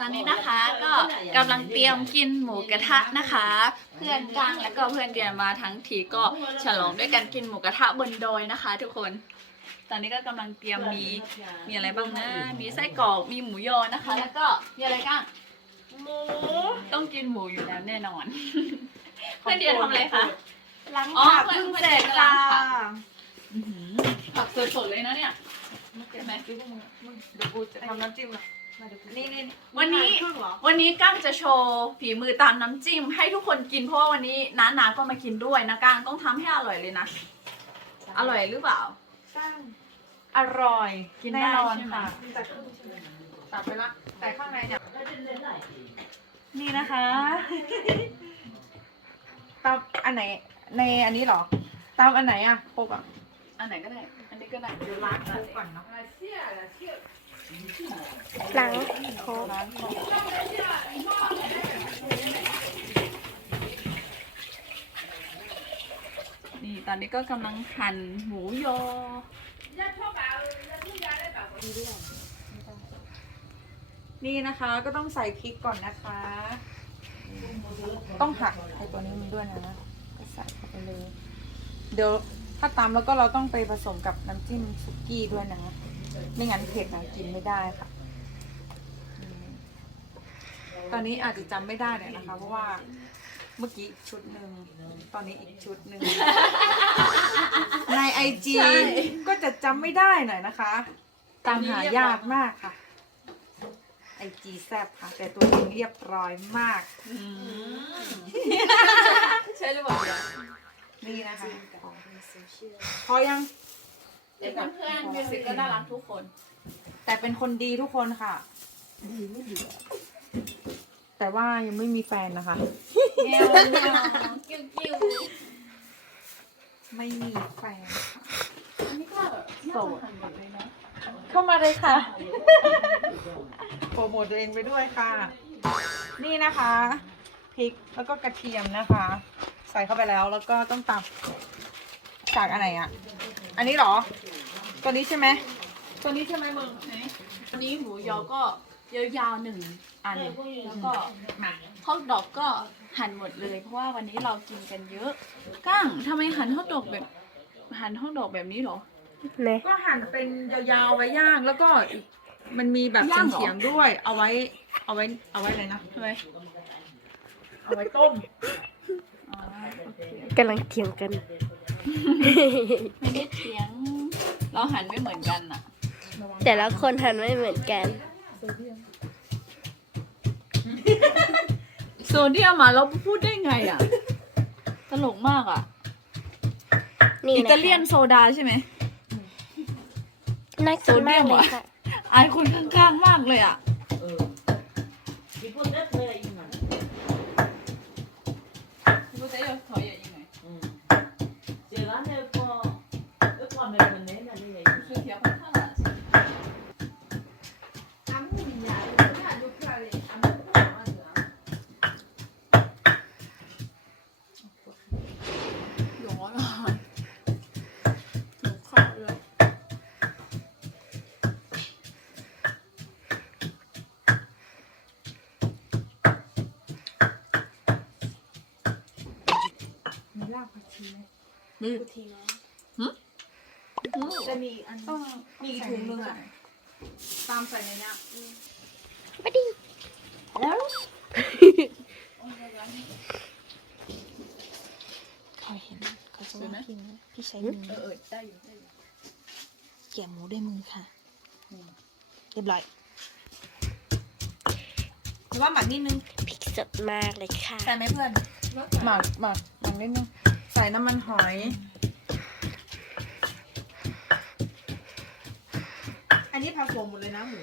ตอนนี้นะคะก็กำลังเตรียมกินหมูกระทะนะคะ เพื่อนก้างแล้วก็เพื่อนเดียนมาทั้งทีก็ฉลองด้วยกันกินหมูกระทะบนดอยนะคะ ทุกคน ตอนนี้ก็กำลังเตรียมมีมีอะไรบ้างนะมีไส้กรอกมีหมูยอนะคะ แล้วก็มีอะไรก้างหมูต้องกินหมูอยู่แล้วแน่นอน เพื่อนเดียนทำอะไรคะล้างอ๋อผักเพื่อนเพิ่งเพื่อนเสร็จกำลัจ้างผักอื้อหือผักสดๆเลยนะเนี่ยเห็นไหมเดี๋ยวกูจะทำน้ำจิ้มอะ นี่นี่วันนี้ครึ่งเหรอวันนี้ก้างจะโชว์ฝีมือตามน้ำจิ้ม ให้ทุกคนกินเพราะว่าวันนี้น้านาก็มากินด้วยนะก้างต้องทำให้อร่อยเลยนะ อร่อยหรือเปล่าอร่อยกินได้แน่นอนใช่ไหมค่ะแต่ครึ่งใช่ไหมตัดไปละ แต่ข้างในเนี่ยนี่นะคะตามอันไหน ในอันนี้เหรอตามอันไหนอะครบอะ อันไหนก็ได้ อันนี้ก็ได้เดี๋ยวล้างครบก่อนเนาะหลังโค กล้างคนี่ตอนนี้ก็กำลังหั่นหมูยอนี่นะคะ ก็ต้องใส่พริกก่อนนะคะ ต้องหักไอตัวนี้มันด้วยนะก็ใส่เข้าไปเลย เดี๋ยวถ้าตามแล้วก็เราต้องไปผสมกับน้ำจิ้มซุกี้ด้วยนะ ไม่งั้นเผ็ดนะกินไม่ได้ค่ะอืมตอนนี้อาจจะจำไม่ได้เลยนะคะ เพราะว่าเมื่อกี้ชุดหนึ่งตอนนี้อีกชุดหนึ่งในไอจีใช่ก็จะจำไม่ได้หน่อยนะคะ ตามหายากมากค่ะไอจีแซบค่ะ แต่ตัวจริงเรียบร้อยมาก ใช่หรือเปล่าเนี่ยนี่นะคะพอยัง เด็กเพื่อนๆมิวสิกก็น่ารักทุกคน แต่เป็นคนดีทุกคนค่ะแต่ว่ายังไม่มีแฟนนะคะ แมวแมวกิ้วกิ้วไม่มีแฟนค่ะอันนี้ก็โสดหมดเลยนะเข้ามาเลยค่ะ โปรโมทตัวเองไปด้วยค่ะ นี่นะคะพริกแล้วก็กระเทียมนะคะ ใส่เข้าไปแล้วแล้วก็ต้องตำจากอันไหนอะ อันนี้เหรอ ตัวนี้ใช่ไหมตัวนี้ใช่ไหมมึงไหนอันนี้หมูยอก็ยาวๆหนึ่งอันแล้วก็ฮอทดอกก็หั่นหมดเลย เพราะว่าวันนี้เรากินกันเยอะก้างทำไมหั่นฮอทดอกแบบหั่นฮอทดอกแบบนี้เหรอไหนก็หั่นเป็นยาวๆไว้ย่างแล้วก็อีกมันมีแบบย่างเหรอ เฉียงๆด้วย เอาไว้ เอาไว้ เอาไว้อะไรนะ ทำไมเอาไว้ต้ม อ๋อโอเคกำลังเถียงกัน ไม่ได้เถียง เราหั่นไม่เหมือนกันอะแต่ละคนหันไม่เหมือนกัน โซเดียมมาเราพูดได้ไงอะตลกมากอะนี่อินะคะตาเลียนโซดาใช่ไหม น่ากินมากเลยค่ะ อายคนข้างๆมากเลยอะ รากผักชีไหมนี่จะมีอันต้องมีอีกถุงนึงอะ ตามใส่ในเนี้ยมาดิแล้วเขาเห็นเขาจะว่ากินนะพี่ใช้มือเออเออได้อยู่ได้อยู่เกี่ยหมูด้วยมือค่ะเรียบร้อยหรือว่าหมักนิดนึงพริกสดมากเลยค่ะ ใส่ไหมเพื่อนหมักหมักหมักนิดนึงใส่น้ำมันหอย อันนี้ผักโขมหมดเลยนะหมู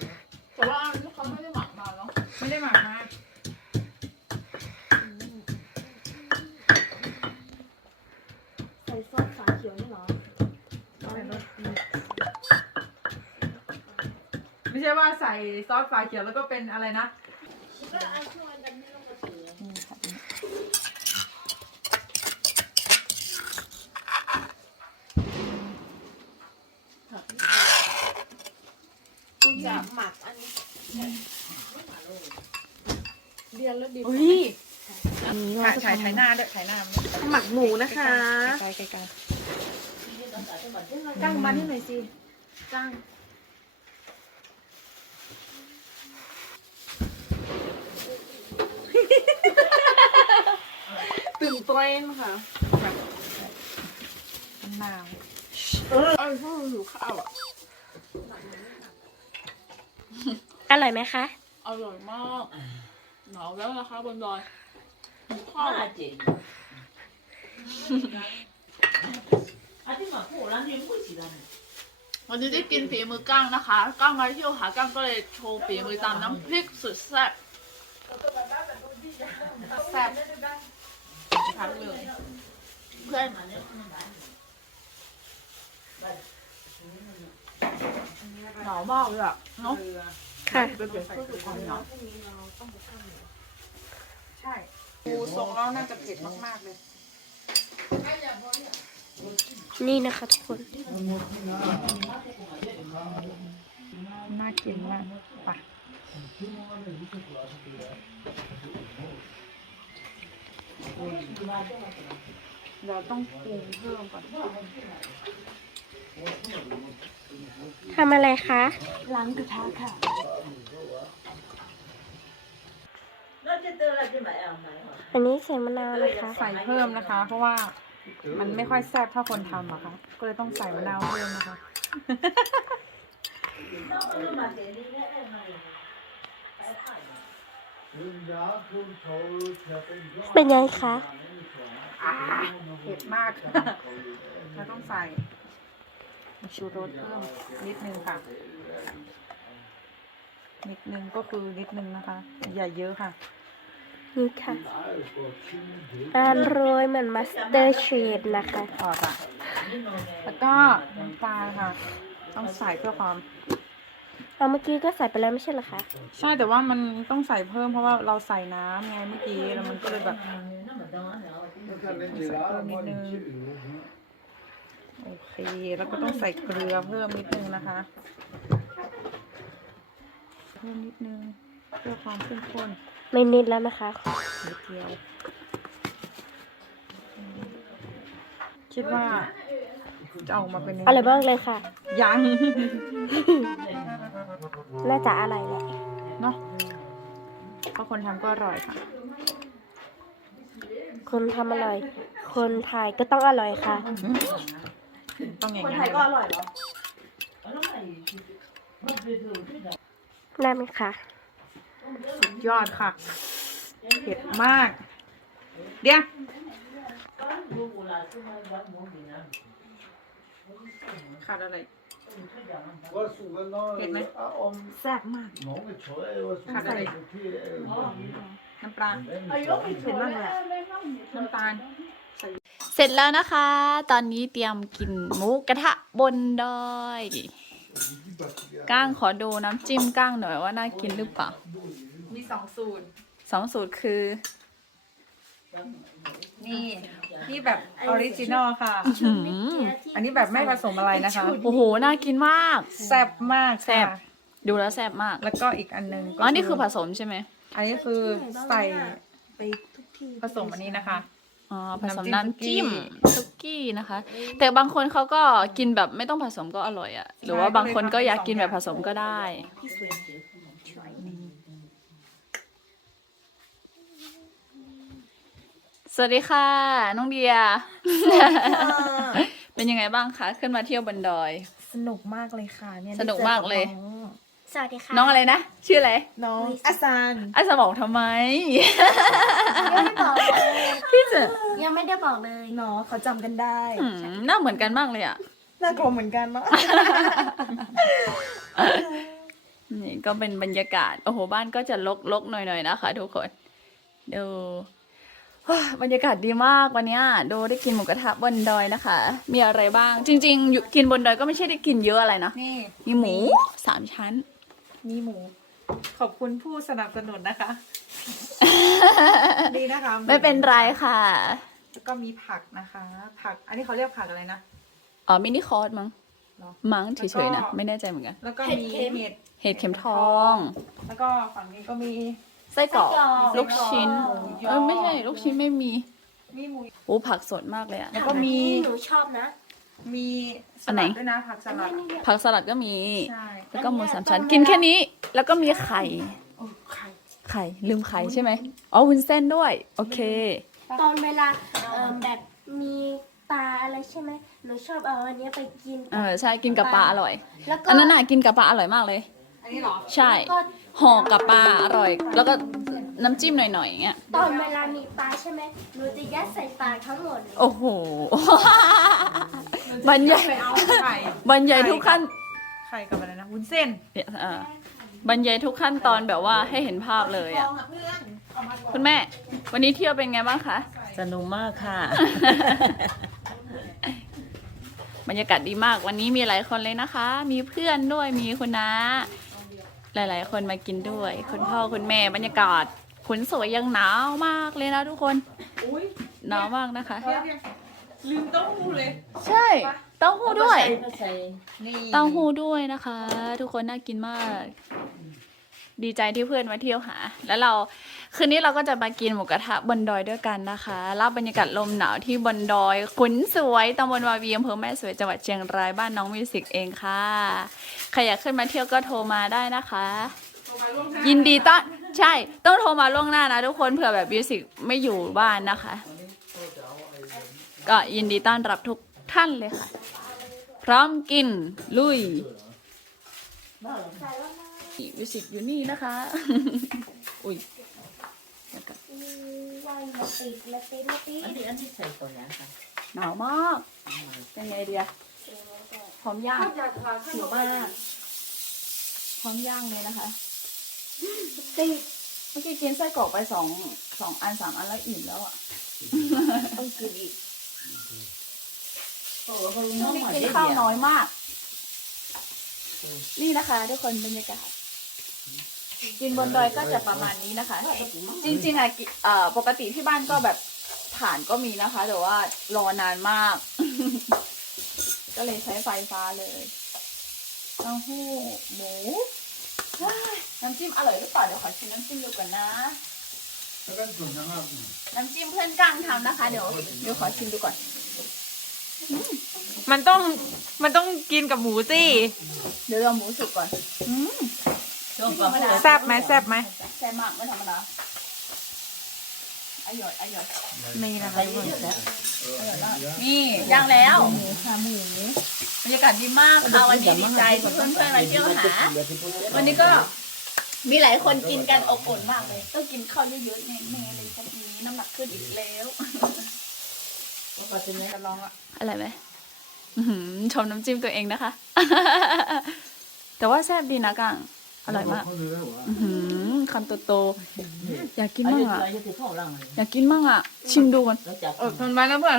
แต่ว่าเขาไม่ได้หมักมาเนาะไม่ได้หมักมากใส่ซอสฝาเขียวนี่หรอไม่ใช่ว่าใส่ซอสฝาเขียวแล้วก็เป็นอะไรนะนี่ จะหมักอันนี้อุ้ยอันนี้ถ่าเรายจะถ่ายทำถ่ายหน้าด้วยถ่ายหน้ามันด้วยหมักหมูนะคะไกลๆไกลๆไกลจ้างมันให้หน่อยสิจ้างตื่นเต้นค่ะๆมะนาวเออพวกเราหิวข้าวอะ อร่อยไหมคะ อร่อยมาก หนาวแล้วนะคะบนดอยข้าววันนี้ได้กินฝีมือก้างนะคะก้างมาเที่ยวหาก้างก็เลยโชว์ฝีมือตามน้ำพริกสุดแซ่บแซ่บชัดเลยเพื่อน หนาวมากเลยอะเนาะค่ะเป็นแบบรู้สึกความหนาวใช่ดูทรงแล้วน่าจะเผ็ดมากๆเลย นี่นะคะทุกคน น่ากินมากไปเราต้องปรุงเพิ่มก่อน ทำอะไรคะล้างกระทะค่ะ อันนี้ใส่มะนาวนะคะ ใส่เพิ่มนะคะ เพราะว่ามันไม่ค่อยแซ่บเท่าคนทำอะค่ะ ก็เลยต้องใส่มะนาวเพิ่มนะคะ เป็นไงคะอ่าเผ็ดมากค่ะเราต้องใส่ ชูรสเพิ่มนิดนึงค่ะ นิดนึงก็คือนิดนึงนะคะ อย่าเยอะค่ะ นี่ค่ะอร่อยเหมือนมาสเตอร์เชฟนะคะออกค่ะแล้วก็น้ำตาลค่ะ ต้องใส่เพื่อความเอาเมื่อกี้ก็ใส่ไปแล้วไม่ใช่เหรอคะ ใช่แต่ว่ามันต้องใส่เพิ่มเพราะว่าเราใส่น้ำไงเมื่อกี้แล้วมันก็เลยแบบใส่เพิ่มนิดนึง โอเค แล้วก็ต้องใส่เกลือเพิ่มนิดนึงนะคะ เพิ่มนิดนึงเพื่อความเข้มข้นไม่นิดแล้วนะคะนิดเดียวอืมคิดว่า จะออกมาเป็นยังอไงร่อยมากเลยค่ะ ยัง น่าจะอร่อยแหละเนาะเพราะคนทำก็อร่อยค่ะ คนทำอร่อย คนถ่ายก็ต้องอร่อยค่ะ ต้องอย่างคนนี้ไทยก็อร่อยเหรอได้ไหมคะสุดยอดค่ะ เผ็ดมาก เดี๋ยวขาดอะไรเห็นไหมแซ่บมากขาดอะไรน้ำปลาเผ็ดมากเลยอะน้ำตาล เสร็จแล้วนะคะ ตอนนี้เตรียมกินหมูกระทะบนดอยก้างขอดูน้ำจิ้มก้างหน่อยว่าน่ากินหรือเปล่า มีสองสูตรสองสูตรคือ นี่ นี่แบบออริจินอลค่ะหืมอันนี้แบบไม่ผสมอะไรนะคะ โอ้โห น่ากินมาก แซ่บมากแซ่บค่ะดูแล้วแซ่บมากแล้วก็อีกอันหนึงก็อ๋อนี่คือผสมใช่ไหม อันนี้คือใส่ไปทุกที่ผสมอันนี้นะคะ อ๋อผสมน้ำน้ำจิ้จิ้มมซุกี้นะคะ แต่บางคนเขาก็กินแบบไม่ต้องผสมก็อร่อยอะหรือว่าใช่บางคนก็ก็เลยทำอยากกินแบบสผองอย่างสมก็ได้พี่สวยสวัสดีค่ะ น้องเดีย เป็นยังไงบ้างคะ ขึ้นมาเที่ยวบนดอย สนุกมากเลยค่ะเนี่ยสนุกมากเลย สวัสดีค่ะน้องอะไรนะ ชื่ออะไร น้องอาซานอาสมองทำไม ยังไม่บอกเลยพี่จะยังไม่ได้บอกเลยเนาะเขาจำกันได้อืมหน้าเหมือนกันมากเลยอะน่ากลัวเหมือนกันเนาะนี่ก็เป็นบรรยากาศ โอ้โห บ้านก็จะลกๆหน่อยๆนะคะทุกคน ดูว้าบรรยากาศดีมากวันเนี้ยดูได้กินหมูกระทะบนดอยนะคะ มีอะไรบ้าง จริงๆอยู่กินบนดอยก็ไม่ใช่ได้กินเยอะอะไรนะนี่มีหมูสามชั้น มีหมู ขอบคุณผู้สนับสนุนนะคะ ดีนะคะไม่เป็นไรค่ะ แล้วก็มีผักนะคะ ผัก อันนี้เขาเรียกผักอะไรนะอ๋อมินิคอร์สมั้งมั้งเฉยๆนะไม่แน่ใจเหมือนกันแล้วก็มีเห็ดเข็มเห็ด เห็ดเข็มทอง แล้วก็ฝั่งนี้ก็มี ไส้กรอกไส้กรอก ลูกชิ้นหมูยอเออไม่ใช่ลูกชิ้นไม่มีมีหมู โอ้ผักสดมากเลยอะแล้วก็มีหนูชอบนะ มีสอันไหน ลัดด้วยนะผักสลัดผักสลัดก็มี ใช่แล้วก็หมูสามชั้น กินแค่นี้ แล้วก็มีไข่ โอ้ไข่ไข่ ลืมไข่ใช่ไหมอ๋อวุ้นเส้นด้วย โอเค ตอนเวลาเอิ่มแบบมีปลาอะไรใช่ไหมหนูชอบเอาอันเนี้ยไปกิน เออใช่ กินกับปลาอร่อย แล้วก็อันนั้นน่ะกินกับปลาอร่อยมากเลย อันนี้เหรอใช่ก็ห่อกับปลาอร่อย แล้วก็น้ำจิ้มหน่อยๆอย่างเงี้ย ตอนเวลามีปลาใช่ไหมหนูจะยัดใส่ปากทั้งหมดเลยโอ้โห บรรยาย ไปเอาไข่บรรยายทุกขั้นไข่กับอะไรนะวุ้นเส้นเอ่อบรรยายทุกขั้นตอนแบบว่าให้เห็นภาพเลยอะคุณแม่ วันนี้เที่ยวเป็นไงบ้างคะ สนุกมากค่ะ บรรยากาศดีมากวันนี้มีหลายคนเลยนะคะ มีเพื่อนด้วยมีคุณน้าหลาย ๆ คนมากินด้วย คุณพ่อคุณแม่บรรยากาศขุนสวยยังหนาวมากเลยนะทุกคนอุ้ยหนาวมากนะคะ ลืมเต้าหู้เลย ใช่เต้าหู้ด้วยใส่นี่เต้าหู้ด้วยนะคะ ทุกคนน่ากินมาก ดีใจที่เพื่อนมาเที่ยวหา แล้วเราคืนนี้เราก็จะมากินหมูกระทะบนดอยด้วยกันนะคะรับบรรยากาศลมหนาวที่บนดอยขุนสวยตำบลวาวีอำเภอแม่สวยจังหวัดเชียงรายบ้านน้องมิวสิกเองค่ะใครอยากขึ้นมาเที่ยวก็โทรมาได้นะคะยินดีต้อนใช่ ต้องโทรมาล่วงหน้านะทุกคนเผื่อแบบมิวสิกไม่อยู่บ้านนะคะ ก็ยินดีต้อนรับทุกท่านเลยค่ะ พร้อมกิน ลุยมิสิกอยู่นี่นะคะ อุ้ยมาติดมาติดมาติดอันนี้อันที่ใส่ตัวนี้ค่ะหนาวมากเป็นไงเดียพร้อมย่างหิวมากพร้อมย่างเลยนะคะติดเมื่อกี้กินไส้กรอกไปสองสองอันสามอันแล้วอิ่มแล้วอะต้องกินอีก ช่วงนี้กินข้าวน้อยมาก นี่นะคะ ทุกคนบรรยากาศ กินบนดอยก็จะประมาณนี้นะคะ จริงๆอะกิเอ่อปกติที่บ้านก็แบบถ่านก็มีนะคะ แต่ว่ารอนานมาก ก็เลยใช้ไฟฟ้าเลยเต้าหู้หมูว้ายน้ำจิ้มอร่อยหรือเปล่าเดี๋ยวขอชิมน้ำจิ้มดูก่อนนะ น้ำจิ้มเพื่อนก้างทำนะคะ เดี๋ยวเดี๋ยวขอชิมดูก่อนมันต้องมันต้องกินกับหมูสิเดี๋ยวเราหมูสุกก่อนอืมช่วงก่อนแซ่บไหมแซ่บไหมแซ่บมากไม่ธรรมดาอร่อยอร่อยนี่นะคะใส่เยอะๆนะอร่อยมากนี่ย่างแล้วบรรยากาศดีมากค่ะวันนี้ดีใจที่เพื่อนเพื่อนๆมาเที่ยวหา วันนี้ก็ มีหลายคนกินกันอบอุ่นมากเลย ต้องกินข้าวเยอะๆแน่ๆเลยพรุ่งนี้น้ำหนักขึ้นอีกแล้วจะลองอะอะไรไหมอื้อหือชมน้ำจิ้มตัวเองนะคะ แต่ว่าแซ่บดีนะกังอร่อยมาก อื้อหือคำโตๆอยากกินอันมั่งนี้อะใส่ที่ข้าวล่างเลยอยากกินมั่งอะ ชิมดูกันแล้วจับอดทนไว้นะเพื่อน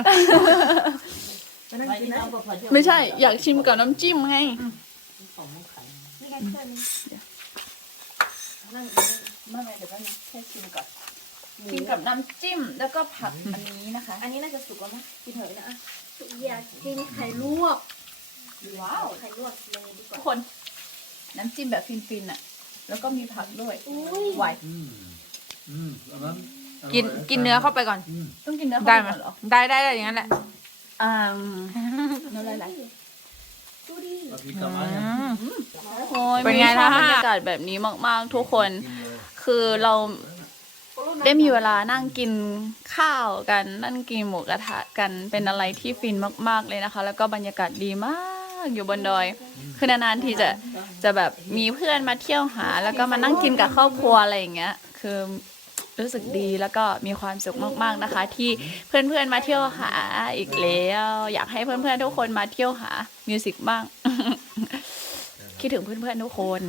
ไปที่น้ำก็พอเที่ยวไม่ใช่ อยากชิมกับน้ำจิ้มไงของมันไข่นี่กันเพื่อน ไม่ไม่เดี๋ยวแป๊บนึงแค่ชิมก่อนชิมกับน้ำจิ้มแล้วก็ผักอันนี้นะคะ อันนี้น่าจะสุกแล้วนะกินเถอะนะอยากกินไข่ลวกว้าวไข่ลวกเลยดีกทุว่ากคนน้ำจิ้มแบบฟินๆอะ แล้วก็มีผักด้วยอุ้ยไหวกินกินเนื้อเข้าไปก่อน ต้องกินเนื้อได้เข้าไหมปก่อนเหรอได้ได้ได้อย่างนั้นแหละอ่าเนื้ออะไรดูดิอืม โอ้ยเป็นไงชอบล่ะบรรยากาศแบบนี้มาก ๆ ทุกคน คือเราได้มีเวลานั่งกินข้าวกัน นั่งกินหมูกระทะกันเป็นอะไรที่ฟินมาก ๆ เลยนะคะ แล้วก็บรรยากาศดีมากอยู่บนดอย คือนานๆที่จะจะแบบมีเพื่อนมาเที่ยวหา แล้วก็มานั่งกินกับครอบครัวอะไรอย่างเงี้ย คือ รู้สึกดีแล้วก็มีความสุขมาก ๆนะคะ ที่เพื่อนๆมาเที่ยวหาอีกแล้ว อยากให้เพื่อนๆทุกคนมาเที่ยวหามิวสิกบ้าง คิดถึงเพื่อนๆทุกคน